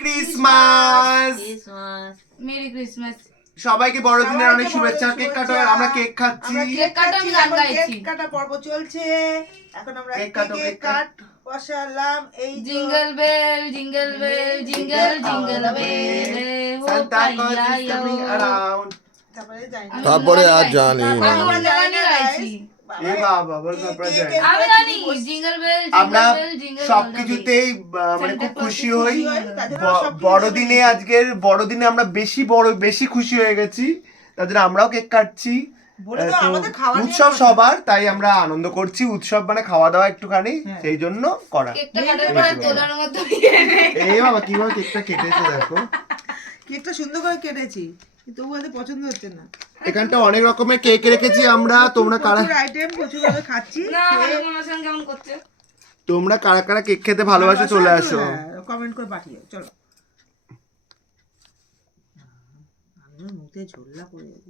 Christmas merry Christmas সবাইকে বড়দিনের অনেক শুভেচ্ছা। কেক কাটো, আমরা কেক খাচ্ছি। কেক কাটো, আমি গান গাইছি। কেক কাটা পর্ব চলছে এখন। আমরা কেক কাটো, কেক কাট। বসালাম এই jingle bell jingle bell jingle jingle bell Santa Claus is coming around. তারপরে আর জানি না। আমি অন্য গানই গাইছি। এ বাবা, বড় সারপ্রাইজ। আমি জানি জিঙ্গল বেল আমরা জিঙ্গল বেল জিঙ্গল সবকিছুতেই মানে খুব খুশি হই। বড়দিনে আজকের বড়দিনে আমরা বেশি খুশি হয়ে গেছি, তাদের আমরাও কেক কাটছি। উৎসব সবার, তাই আমরা আনন্দ করছি। উৎসব মানে খাওয়া দাওয়া একটুখানি, সেই জন্য করা। কেকটা কাটার পরে তোলার মতো এই বাবা কিভাবে কেকটা কেটেছে দেখো। কেকটা সুন্দর করে কেটেছি, তবু এত পছন্দ হচ্ছে না। এখানটা অনেক রকমের কেক রেখেছি আমরা। তোমরা কারা আইটেম প্রচুর ভাবে খাচ্ছি। না আমার সঙ্গে কেমন করছে। তোমরা কারা কারা কেক খেতে ভালোবাসো চলে আসো, কমেন্ট করে পাঠিও। চলো, মুখে ঝোল্লা পড়ে